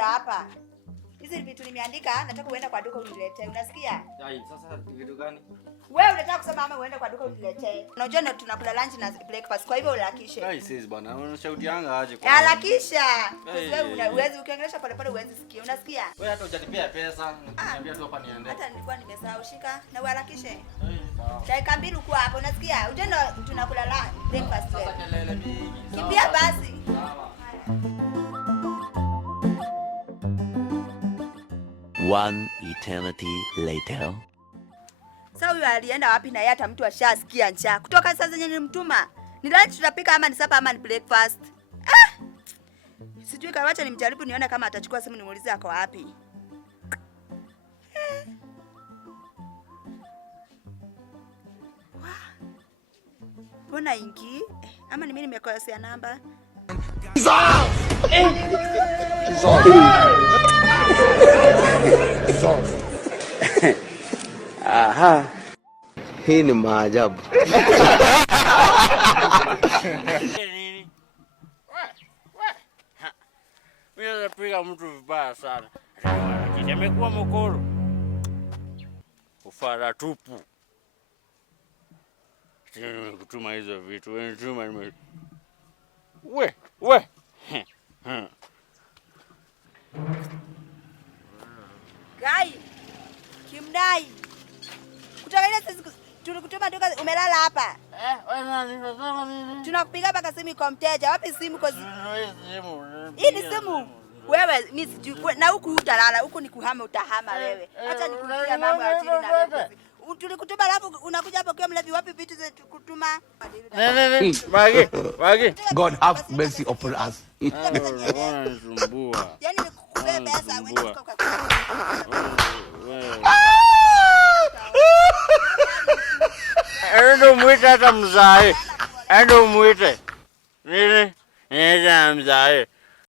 kuja hapa. Hizi vitu nimeandika, nataka uende kwa duka uniletee. Unasikia? Ai, sasa vitu gani? Wewe unataka kusema ama uende kwa duka uniletee. Unajua na tunakula lunch na breakfast, kwa hivyo ulakishe. Ai, sis bwana, unashauti yanga aje kwa. Alakisha. Wewe uwezi ukiongelesha pole pole uwezi sikia. Unasikia? Wewe hata hujanipea pesa, niambia tu hapa niende. Hata nilikuwa nimesahau, shika na uharakishe. Sawa. Dakika 2 uko hapo, unasikia? Ujenda tunakula lunch breakfast. Sasa kelele mingi. Kimbia basi. Sawa. One eternity later. Sasa huyu alienda wapi na yeye hata mtu ashasikia njaa. Kutoka sasa zenye nilimtuma. Ni lunch tutapika ama ni supper ama ni breakfast? Sijui kawacha nimjaribu nione kama atachukua simu nimuulize ako wapi. Mbona ingi? Ama ni mimi nimekosea namba? Aha. Hii ni maajabu. Mimi napiga mtu vibaya sana. Amekuwa mkoro. Ufara tupu. Kutuma hizo vitu. Wewe tuma nime. We. Gai. Kimdai. Kutoka ile sisi tulikutuma duka umelala hapa. Wewe nani unasema nini? Tunakupiga mpaka simu kwa mteja. Wapi simu kwa Simu. hii ni simu. Wewe mimi sijui na huku utalala, huku ni kuhama utahama wewe. Acha nikuambia mambo ya chini na wewe. Tulikutuma alafu unakuja hapo kwa mlevi wapi vitu zetu kutuma? Magi. God have mercy upon us. Unanisumbua. Yaani nikukupea pesa wewe kwa Endo mwite hata mzae. Endo mwite. Nini? Nini mzae.